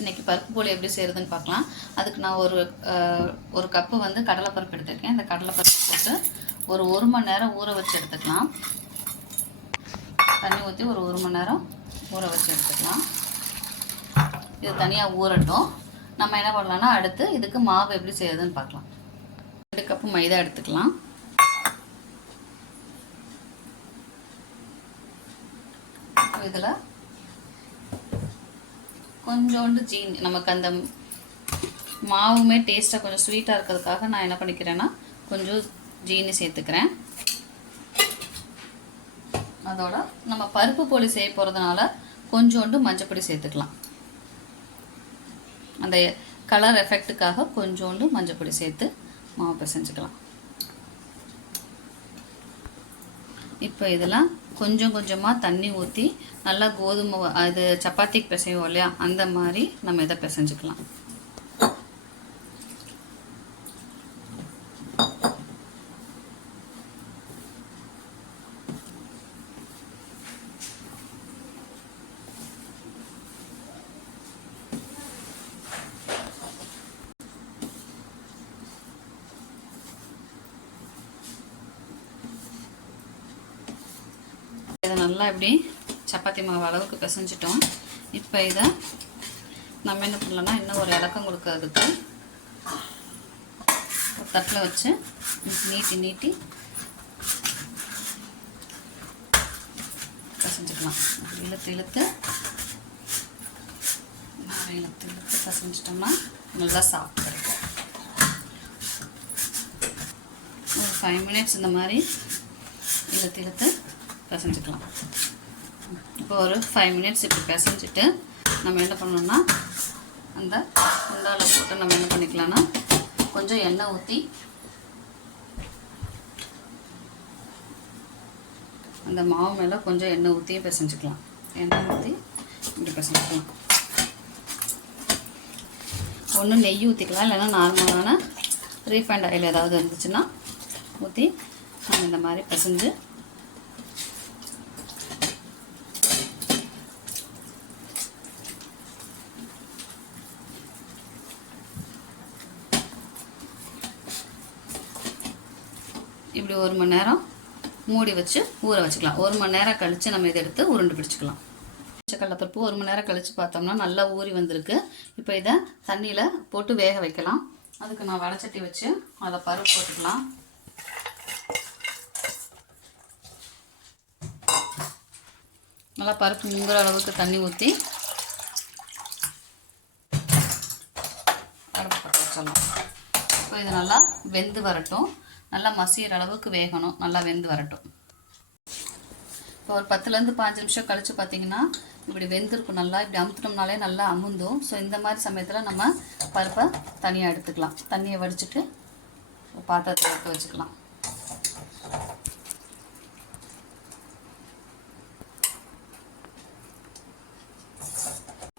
இன்னைக்கு பருப்பு போலி எப்படி செய்கிறதுன்னு பார்க்கலாம். அதுக்கு நான் ஒரு கப்பு வந்து கடலைப்பருப்பு எடுத்துருக்கேன். இந்த கடலைப்பருப்பு போட்டு ஒரு மணி நேரம் ஊற வச்சு எடுத்துக்கலாம். தண்ணி ஊற்றி ஒரு மணி நேரம் ஊற வச்சு எடுத்துக்கலாம். இது தனியாக ஊறட்டும். நம்ம என்ன பண்ணலாம்னா அடுத்து இதுக்கு மாவு எப்படி செய்யறதுன்னு பார்க்கலாம். 2 கப்பு மைதா எடுத்துக்கலாம். இதில் கொஞ்சோண்டு ஜீனி, நமக்கு அந்த மாவுமே டேஸ்ட்டாக கொஞ்சம் ஸ்வீட்டாக இருக்கிறதுக்காக நான் என்ன பண்ணிக்கிறேன்னா கொஞ்சம் ஜீனி சேர்த்துக்கிறேன். அதோட நம்ம பருப்பு போலி செய்ய போகிறதுனால கொஞ்சோண்டு மஞ்சப்பொடி சேர்த்துக்கலாம். அந்த கலர் எஃபெக்ட்டுக்காக கொஞ்சோண்டு மஞ்சப்பொடி சேர்த்து மாவு பிசைஞ்சுக்கலாம். இப்போ இதெல்லாம் கொஞ்சம் கொஞ்சமாக தண்ணி ஊற்றி நல்லா கோதுமை அது சப்பாத்திக்கு பிசைவோம் இல்லையா, அந்த மாதிரி நம்ம இதை பிசைஞ்சுக்கலாம். இதை நல்லா இப்படி சப்பாத்தி மாவு அளவுக்கு பிசைஞ்சிட்டோம். இப்போ இதை நம்ம என்ன பண்ணலாம்னா இன்னும் ஒரு இலக்கம் கொடுக்கறதுக்கு ஒரு தட்டில் வச்சு நீட்டி பிசைஞ்சிக்கலாம். இழுத்து பிசைஞ்சிட்டோம்னா நல்லா சாப்பிட்டு கிடைக்கும். ஒரு 5 மினிட்ஸ் இந்த மாதிரி இழுத்து பிசைஞ்சிக்கலாம். இப்போ ஒரு 5 மினிட்ஸ் இப்படி பிசைஞ்சிட்டு நம்ம என்ன பண்ணணும்னா அந்த குண்டாவில் போட்டு நம்ம என்ன பண்ணிக்கலாம்னா கொஞ்சம் எண்ணெய் ஊற்றி அந்த மாவு மேலே கொஞ்சம் எண்ணெய் ஊற்றியே பிசைஞ்சிக்கலாம். எண்ணெய் ஊற்றி இப்படி பிசைஞ்சிக்கலாம். ஒன்று நெய் ஊற்றிக்கலாம், இல்லைன்னா நார்மலான ரீஃபைண்ட் ஆயில் ஏதாவது இருந்துச்சுன்னா ஊற்றி நம்ம இந்த மாதிரி பிசைஞ்சு இப்படி 1 மணி நேரம் மூடி வச்சு ஊற வச்சுக்கலாம். 1 மணி நேரம் கழித்து நம்ம இதை எடுத்து உருண்டு பிடிச்சிக்கலாம். கடலைப்பருப்பு 1 மணி நேரம் கழித்து பார்த்தோம்னா நல்லா ஊறி வந்திருக்கு. இப்போ இதை தண்ணியில் போட்டு வேக வைக்கலாம். அதுக்கு நான் வடைச்சட்டி வச்சு அதை பருப்பு போட்டுக்கலாம். நல்லா பருப்பு முங்குற அளவுக்கு தண்ணி ஊற்றி அடுப்பு பற்ற வச்சிடலாம். இப்போ இது நல்லா வெந்து வரட்டும். நல்லா மசிகிற அளவுக்கு வேகணும். நல்லா வெந்து வரட்டும். இப்போ ஒரு 10லேருந்து 15 நிமிஷம் கழித்து பார்த்தீங்கன்னா இப்படி வெந்திருக்கும். நல்லா இப்படி அமுத்தினோம்னாலே நல்லா அமுந்தும். ஸோ இந்த மாதிரி சமயத்தில் நம்ம பருப்பை தனியாக எடுத்துக்கலாம். தண்ணியை வடிச்சிட்டு பாத்திரத்தில் எடுத்து வச்சுக்கலாம்.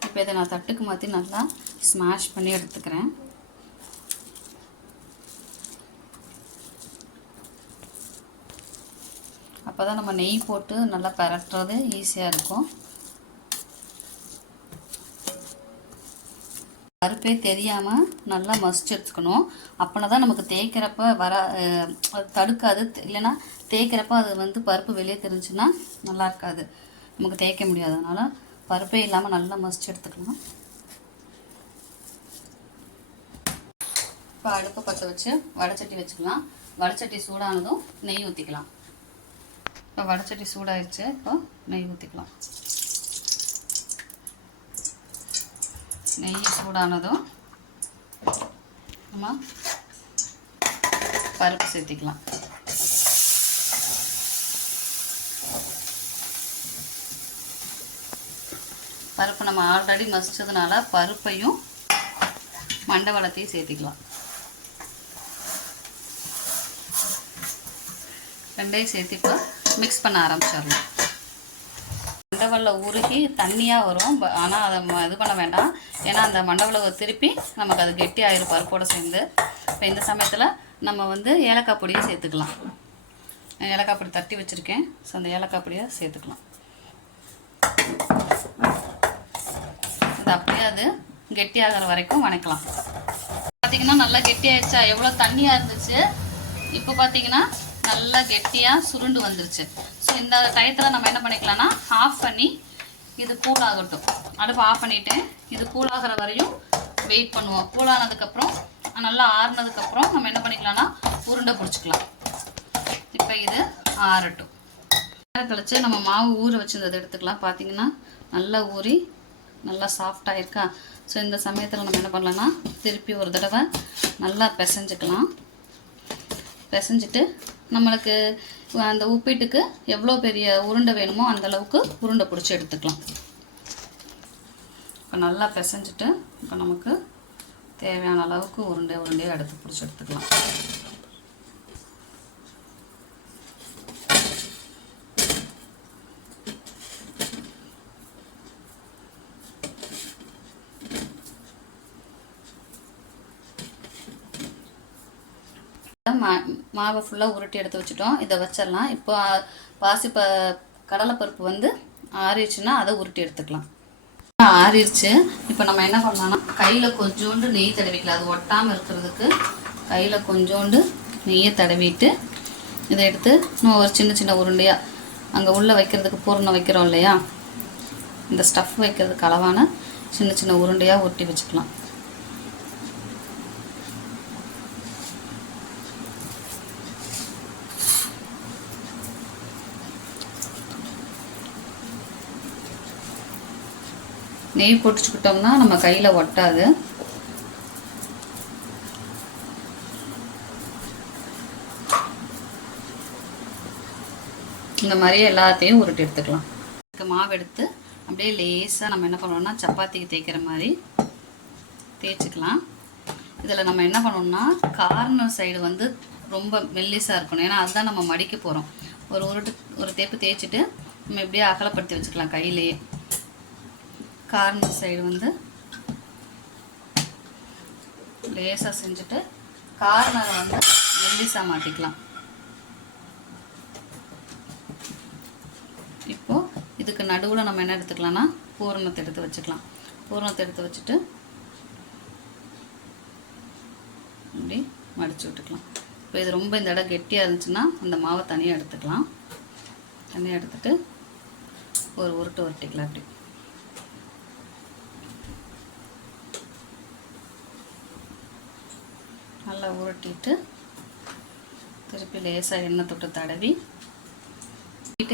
இப்போ இதை நான் தட்டுக்கு மாற்றி நல்லா ஸ்மாஷ் பண்ணி எடுத்துக்கிறேன். அப்போ தான் நம்ம நெய் போட்டு நல்லா பரட்டுறது ஈஸியாக இருக்கும். பருப்பே தெரியாமல் நல்லா மசிச்சு எடுத்துக்கணும். அப்படின்னா தான் நமக்கு தேய்க்கிறப்ப தடுக்காது. இல்லைன்னா தேய்க்கிறப்ப அது வந்து பருப்பு வெளியே தெரிஞ்சுன்னா நல்லா இருக்காது, நமக்கு தேய்க்க முடியாது. அதனால் பருப்பே இல்லாமல் நல்லா மசிச்சு எடுத்துக்கலாம். இப்போ அடுப்பை பற்ற வச்சு வடைச்சட்டி வச்சுக்கலாம். வடைச்சட்டி சூடானதும் நெய் ஊற்றிக்கலாம். இப்போ வடைச்சட்டி சூடாயிடுச்சு. இப்போ நெய் ஊற்றிக்கலாம். நெய் சூடானதும் நம்ம பருப்பு சேர்த்திக்கலாம். பருப்பு நம்ம ஆல்ரெடி மசிச்சதுனால பருப்பையும் மண்டவளத்தையும் சேர்த்திக்கலாம். ரெண்டையும் சேர்த்து இப்போ மிக்ஸ் பண்ண ஆரம்பிச்சிடலாம். மண்டவெல்ல உருகி தண்ணியாக வரும். ஆனால் அதை இது பண்ண வேண்டாம். ஏன்னா அந்த மண்டவெல்ல திருப்பி நமக்கு அது கெட்டி ஆயிரும் பருப்போடு சேர்ந்து. இப்போ இந்த சமயத்தில் நம்ம வந்து ஏலக்காய் பொடியை சேர்த்துக்கலாம். ஏலக்காய் பொடி தட்டி வச்சுருக்கேன். ஸோ அந்த ஏலக்காய் பொடியை சேர்த்துக்கலாம். அது அப்படியே அது கெட்டியாகிற வரைக்கும் வணக்கலாம். பார்த்திங்கன்னா நல்லா கெட்டியாகிடுச்சா, எவ்வளோ தண்ணியாக இருந்துச்சு, இப்போ பார்த்திங்கன்னா நல்லா கெட்டியாக சுருண்டு வந்துருச்சு. ஸோ இந்த டயத்தில் நம்ம என்ன பண்ணிக்கலாம்னா ஆஃப் பண்ணி இது கூலாகட்டும். அடுப்பு ஆஃப் பண்ணிவிட்டு இது கூலாகிற வரையும் வெயிட் பண்ணுவோம். கூலானதுக்கப்புறம் நல்லா ஆறுனதுக்கப்புறம் நம்ம என்ன பண்ணிக்கலாம்னா உருண்டை பிடிச்சிக்கலாம். இப்போ இது ஆறட்டும். நேரம் கழிச்சு நம்ம மாவு ஊற வச்சுருந்ததை எடுத்துக்கலாம். பார்த்திங்கன்னா நல்லா ஊறி நல்லா சாஃப்டாக இருக்கா. ஸோ இந்த சமயத்தில் நம்ம என்ன பண்ணலாம்னா திருப்பி ஒரு தடவை நல்லா பிசைஞ்சிக்கலாம். பிசைஞ்சிட்டு நம்மளுக்கு அந்த உப்பிட்டுக்கு எவ்வளோ பெரிய உருண்டை வேணுமோ அந்தளவுக்கு உருண்டை பிடிச்சி எடுத்துக்கலாம். இப்போ நல்லா பிசைஞ்சிட்டு இப்போ நமக்கு தேவையான அளவுக்கு உருண்டையாக எடுத்து பிடிச்சி எடுத்துக்கலாம். மாவை ஃபுல்லாக உருட்டி எடுத்து வச்சுட்டோம். இதை வச்சிடலாம். இப்போ கடலைப்பருப்பு வந்து ஆறிடுச்சுன்னா அதை உருட்டி எடுத்துக்கலாம். ஆறிடுச்சு. இப்போ நம்ம என்ன பண்ணலாம்னா கையில் கொஞ்சோண்டு நெய் தடவிக்கலாம். அது ஒட்டாமல் இருக்கிறதுக்கு கையில் கொஞ்சோண்டு நெய்யை தடவிட்டு இதை எடுத்து நம்ம ஒரு சின்ன சின்ன உருண்டையாக அங்கே உள்ளே வைக்கிறதுக்கு பூரணம் வைக்கிறோம் இல்லையா, இந்த ஸ்டஃப் வைக்கிறதுக்கு அளவான சின்ன சின்ன உருண்டையாக ஒட்டி வச்சுக்கலாம். நெய் பொடிச்சுக்கிட்டோம்னா நம்ம கையில் ஒட்டாது. இந்த மாதிரி எல்லாத்தையும் உருட்டி எடுத்துக்கலாம். மாவு எடுத்து அப்படியே லேசாக நம்ம என்ன பண்ணுவோம்னா சப்பாத்திக்கு தேய்க்கிற மாதிரி தேய்ச்சிக்கலாம். இதில் நம்ம என்ன பண்ணோம்னா கார்னர் சைடு வந்து ரொம்ப மெல்லிஸாக இருக்கணும். ஏன்னா அதுதான் நம்ம மடிக்க போகிறோம். ஒரு தேய்ப்பு தேய்ச்சிட்டு நம்ம இப்படியே அகலப்படுத்தி வச்சுக்கலாம். கையிலேயே கார்னர் சைடு வந்து லேசாக செஞ்சுட்டு கார்னரை வந்து மெல்லிஸாக மாட்டிக்கலாம். இப்போது இதுக்கு நடுவில் நம்ம என்ன எடுத்துக்கலாம்னா பூரணத்தை எடுத்து வச்சுக்கலாம். பூரணத்தை எடுத்து வச்சுட்டு இப்படி மடித்து விட்டுக்கலாம். இப்போ இது ரொம்ப இந்த இடம் கெட்டியாக இருந்துச்சுன்னா அந்த மாவை தனியாக எடுத்துக்கலாம். தனியாக எடுத்துட்டு ஒரு உருட்டு உருட்டிக்கலாம். அப்படி நல்லா உருட்டிட்டு திருப்பி லேசாக எண்ணெய் தொட்டு தடவி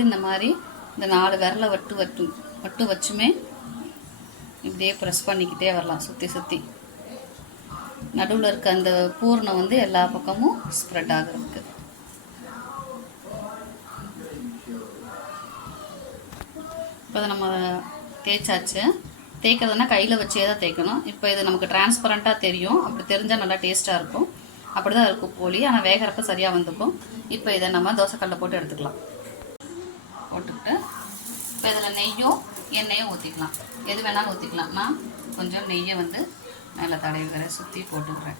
இந்த மாதிரி இந்த 4 விரலை வட்டு வச்சுமே இப்படியே ப்ரெஸ் பண்ணிக்கிட்டே வரலாம். சுற்றி நடுவில் இருக்க அந்த பூர்ணம் வந்து எல்லா பக்கமும் ஸ்ப்ரெட் ஆகிறதுக்கு. இப்போ அதை நம்ம தேய்ச்சாச்சு. தேய்க்கிறதுனா கையில் வச்சே தான் தேய்க்கணும். இப்போ இது நமக்கு டிரான்ஸ்பரண்ட்டாக தெரியும். அப்படி தெரிஞ்சால் நல்லா டேஸ்ட்டாக இருக்கும். அப்படி தான் இருக்கும் போலி. ஆனால் வேகிறப்ப சரியாக வந்துக்கும். இப்போ இதை நம்ம தோசைக்கல்லில் போட்டு எடுத்துக்கலாம். போட்டுக்கிட்டு இப்போ இதில் நெய்யும் எண்ணெயும் ஊற்றிக்கலாம். எது வேணாலும் ஊற்றிக்கலாம். நான் கொஞ்சம் நெய்யை வந்து மேலே தடவிக்கிறேன், சுற்றி போட்டுக்கிறேன்.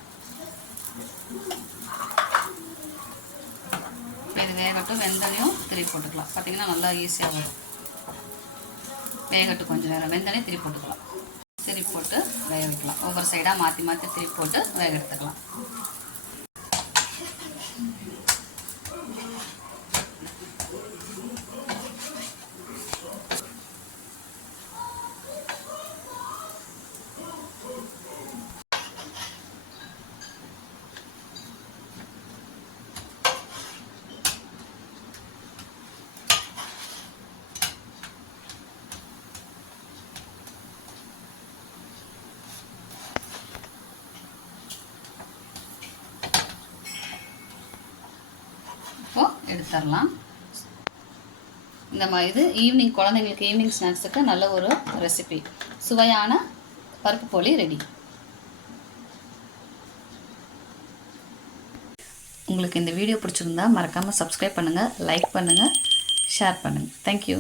இப்போ இது வேகட்டும். வெந்தனையும் திருப்பி போட்டுக்கலாம். பார்த்திங்கன்னா நல்லா ஈஸியாக வரும். வேகட்டும் கொஞ்சம் நேரம். வெந்தனே திருப்பி போட்டுக்கலாம். திருப்பி போட்டு வேக வைக்கலாம். ஒவ்வொரு சைடாக மாற்றி திருப்பி போட்டு வேக எடுத்துக்கலாம். எடுத்துடலாம். இந்த மாதிரி இது ஈவினிங் குழந்தைங்களுக்கு ஈவினிங் ஸ்நாக்ஸுக்கு நல்ல ஒரு ரெசிபி. சுவையான பருப்பு போலி ரெடி. உங்களுக்கு இந்த வீடியோ பிடிச்சிருந்தா மறக்காமல் சப்ஸ்கிரைப் பண்ணுங்கள், லைக் பண்ணுங்கள், ஷேர் பண்ணுங்கள். தேங்க்யூ.